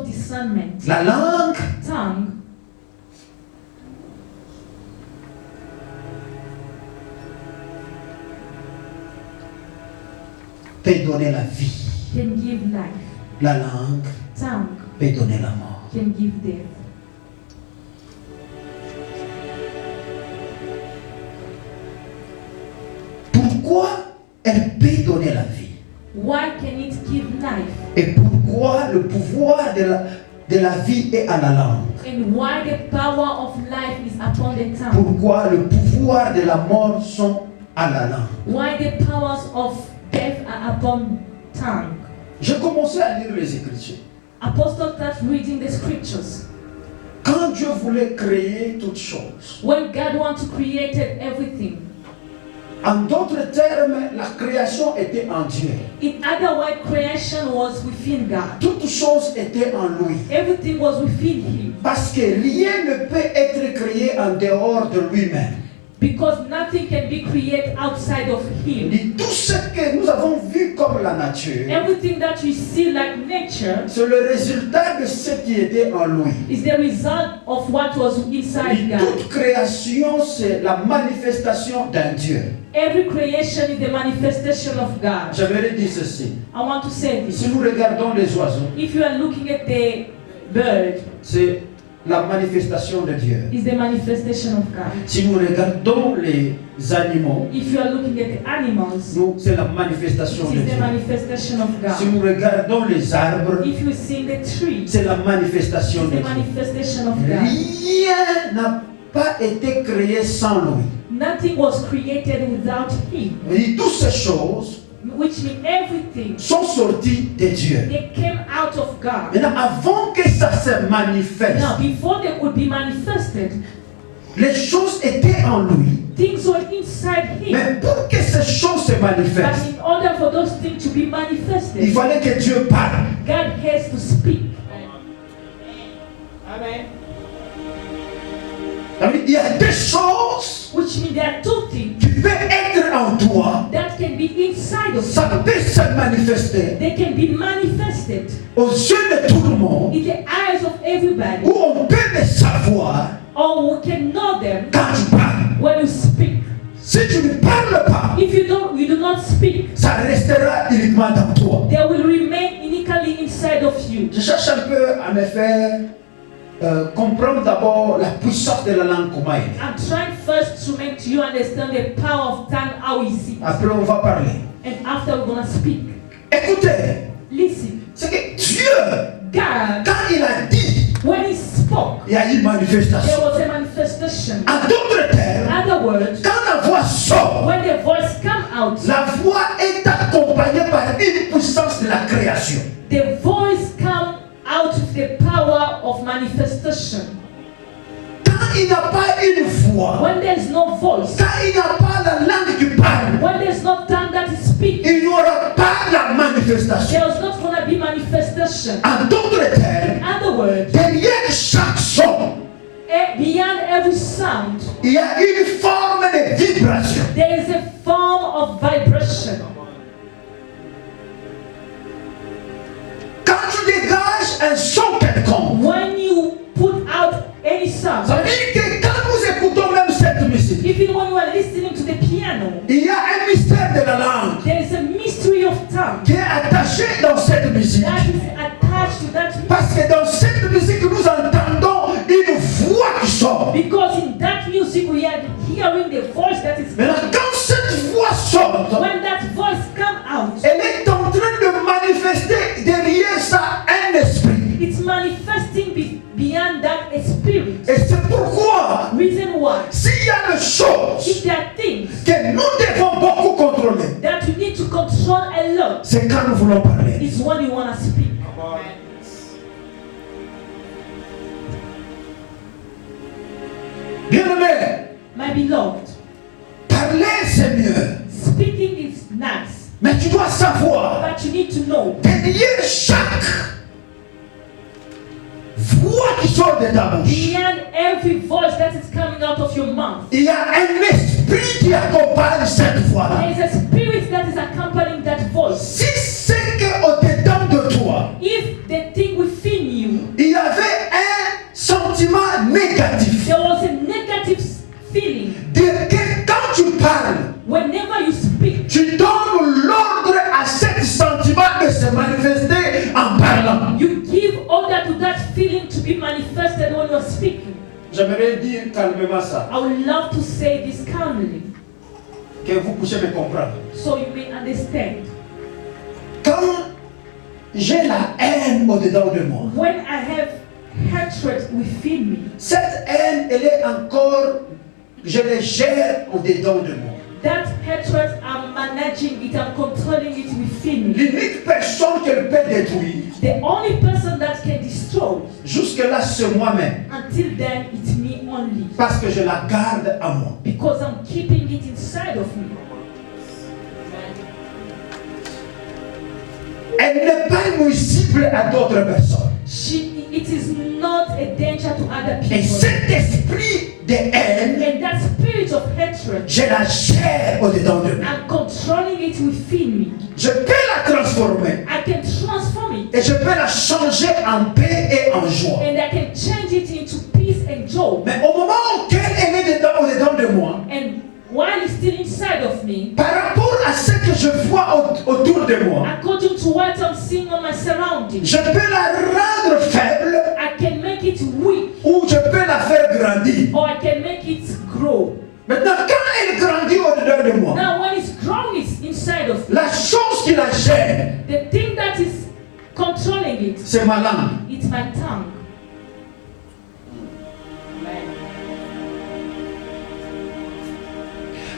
of discernment. La langue Tongue peut donner la vie. can give life. La langue Tongue peut donner la mort. can give death. Pourquoi elle peut donner la vie? Why can it give life? Et pourquoi le pouvoir de la vie est à la langue? And why the power of life is upon the tongue? Pourquoi le pouvoir de la mort sont à la langue? Why the powers of death are upon tongue? J'ai commencé à lire les Écritures. Apostle started reading the scriptures. Quand Dieu voulait créer toutes choses, When God wanted to create everything, en d'autres termes, la création était en Dieu. in other words, creation was within God. Toutes choses étaient en lui. Everything was within Him. Parce que rien ne peut être créé en dehors de lui-même. Because nothing can be created outside of Him. Et tout ce que nous avons vu comme la nature, Everything that we see like nature c'est le résultat de ce qui était en lui. is the result of what was inside Et God. toute création, c'est la manifestation d'un Dieu. Every creation is the manifestation of God. J'aimerais dire ceci. I want to say this. Si nous regardons les oiseaux, If you are looking at the bird, c'est la manifestation de Dieu. it's the manifestation of God. Si nous regardons les animaux, If you are looking at the animals, c'est la manifestation it de is the Dieu. manifestation of Si God. nous regardons les arbres, If you see the tree, c'est la manifestation it's de the Dieu. manifestation of God. Rien n'a pas été créé sans lui. Nothing was created without Him, Et toutes ces choses which means everything, sont sorties de Dieu. they came out of God. Maintenant, avant que ça se manifeste, Now, before they could be manifested, les choses étaient en lui. things were inside Him. Mais pour que ces choses se But manifestent, in order for those things to be il manifested, fallait que Dieu parle. God has to speak. Amen. Il y a des choses Which means there are two things qui peuvent être en toi. that can be inside of Ça you. peut se manifester They can be manifested aux yeux de tout le monde, in the eyes of everybody, où on peut les savoir or we can know them quand tu parles. when you speak. Si tu ne parles pas, If you do not speak, ça restera uniquement dans toi. they will remain uniquely inside of you. Je cherche un peu à me faire comprendre d'abord la puissance de la langue, comment elle est. I'm trying first to make you understand the power of tongue, how is it, Après, on va parler. and after we're gonna speak. Écoutez, Listen, c'est que Dieu, God, quand il a dit, when He spoke, il y a une there manifestation. was a manifestation. En d'autres In termes, other words, quand la voix sort, when the voice come out, la voix est accompagnée par une puissance de la création. the voice come out of the power of manifestation. Quand il n'y a pas une voix, When there's no voice, quand il n'y a pas la langue qui parle, when there's no tongue that is speaking, il n'y aura pas la manifestation. there's not going to be manifestation. En d'autres termes, In other words, derrière chaque son, beyond every sound, il y a une forme de vibration. there is a form of vibration. Quand tu dégages un son quelconque, When you put out any sound, ça veut dire que quand nous écoutons même cette musique, even when you are listening to the piano, il y a un mystère de la langue there is a mystery of tongue qui est attaché dans cette musique. that is attached to that. Parce que dans cette musique, nous entendons une voix qui sort. Because in that music we are hearing the voice that is Maintenant, coming. quand cette voix sort, When that voice come out, elle est en train de manifester derrière ça un esprit. it's manifesting beyond that a spirit. Et c'est pourquoi, Reason why, s'il y a des choses if there are things que nous devons beaucoup contrôler, that you need to control a lot, c'est quand nous voulons parler. it's when you want to speak. Bien-aimé, My beloved, parler c'est mieux. speaking is nice, Mais tu dois savoir, but you need to know derrière chaque voix qui sort de ta bouche, beyond every voice that is coming out of your mouth, il y a un esprit qui accompagne cette voix-là. there is a spirit that is accompanying that voice. Si c'est qu'au-dedans de toi, If the thing within you J'aimerais dire calmement ça, I would love to say this calmly que vous puissiez me comprendre. so you may understand. Quand j'ai la haine au-dedans de moi, When I have hatred within me, cette haine, elle est encore, je la gère au-dedans de moi. that hatred, I'm managing it, I'm controlling it within me. L'unique personne qu'elle peut détruire, The only person that can destroy, jusque-là, c'est moi-même. until then, it's me only. Parce que je la garde à moi. Because I'm keeping it inside of me. Elle n'est pas nuisible à d'autres personnes. It is not a danger to other Et people. cet esprit de haine, And that spirit of hatred, je la gère au-dedans de moi. I'm controlling it within me. Je peux la transformer I can transform it et je peux la changer en paix et en joie. and I can change it into peace and joy. Mais au moment où elle est au-dedans de moi, And while it's still inside of me, par rapport à ce que je vois autour de moi, according to what I'm seeing on my surroundings, je peux la rendre faible I can make it weak ou je peux la faire grandir. or I can make it grow. Maintenant, quand elle grandit au-dedans de moi, Now, when it's growing inside of me, la chose qui la gêne, the thing that is controlling it, c'est ma langue. it's my tongue.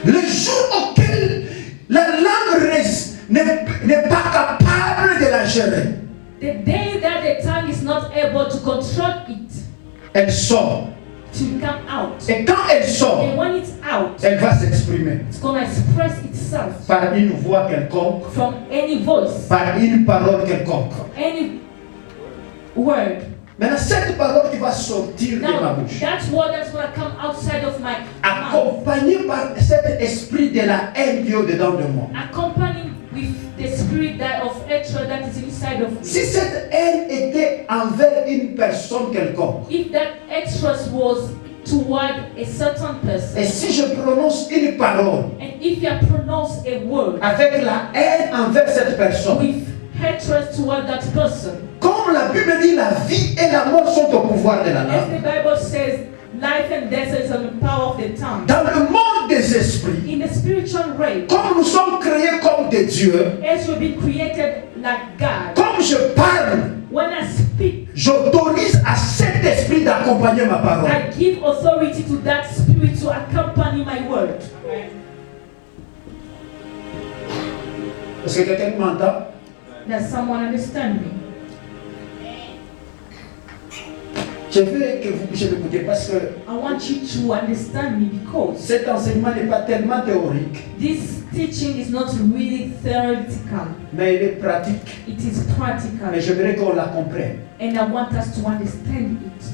Le jour auquel la langue n'est pas capable de la gérer, The day that the tongue is not able to control it, elle sort. to come out. Et quand elle sort, And when it's out, elle va s'exprimer it's going to express itself par une voix quelconque, from any voice, par une parole quelconque. any word. Maintenant, cette parole qui va sortir de ma Now, bouche, that word that's going to come outside of my mouth, accompagnée par cet esprit de la haine qui est au-dedans de moi. accompanied with the spirit of hatred that is inside of me. Si cette haine était envers une personne quelconque, If that hatred was toward a certain person, et si je prononce une parole and if you pronounce a word avec la haine envers cette personne, with hatred toward that person, comme la Bible dit, la vie et la mort sont au pouvoir de la as langue. the Bible says, life and death is in the power of the tongue. Dans le monde des esprits, In the spiritual realm, comme nous sommes créés comme des dieux, as you've been created like God, comme je parle, when I speak, j'autorise à cet esprit d'accompagner ma parole. I give authority to that spirit to accompany my word. Est-ce que quelqu'un m'entend? Does someone understand me? Je veux que vous puissiez m'écouter parce que I want you to understand me because cet enseignement n'est pas tellement théorique, this teaching is not really theoretical. mais il est pratique. It is practical. Mais j'aimerais qu'on la comprenne. And I want us to understand it.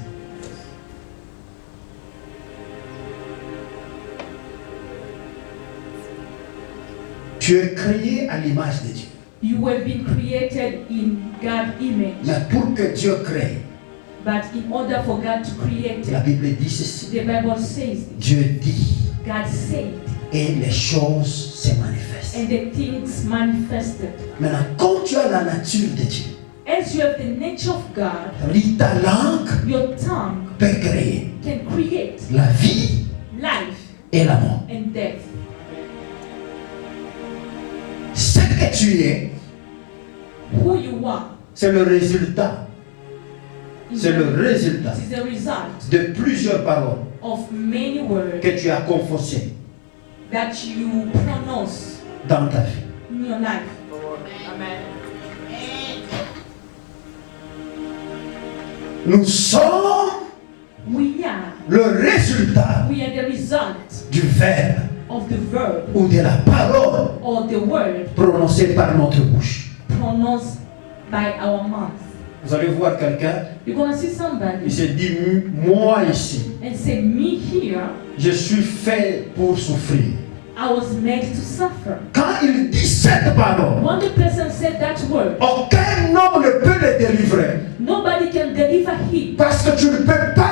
Tu es créé à l'image de Dieu. You have been created in God's image. Mais pour que Dieu crée, But in order for God to create la it, Bible dit ceci. the Bible says this. Dieu dit God said, et les choses se manifestent. and the things manifested. Maintenant, quand tu as la nature de Dieu, As you have the nature of God, ta langue your tongue peut créer can create la vie life et la mort. and death. Ce que tu es, Who you are c'est le résultat. is C'est le the, résultat is the result de plusieurs paroles of many words que tu as confessées that you pronounce dans ta vie. in your life. Nous sommes We are le résultat the result du verbe of the verb ou de la parole or the word prononcée par notre bouche. pronounced by our mouth. Vous allez voir quelqu'un, You're going to see il somebody se dit, moi ici, and say, me here, je suis fait pour souffrir. I was made to suffer. Quand il dit cette parole, When the person said that word, aucun homme ne peut le délivrer. nobody can deliver him Parce que tu ne peux pas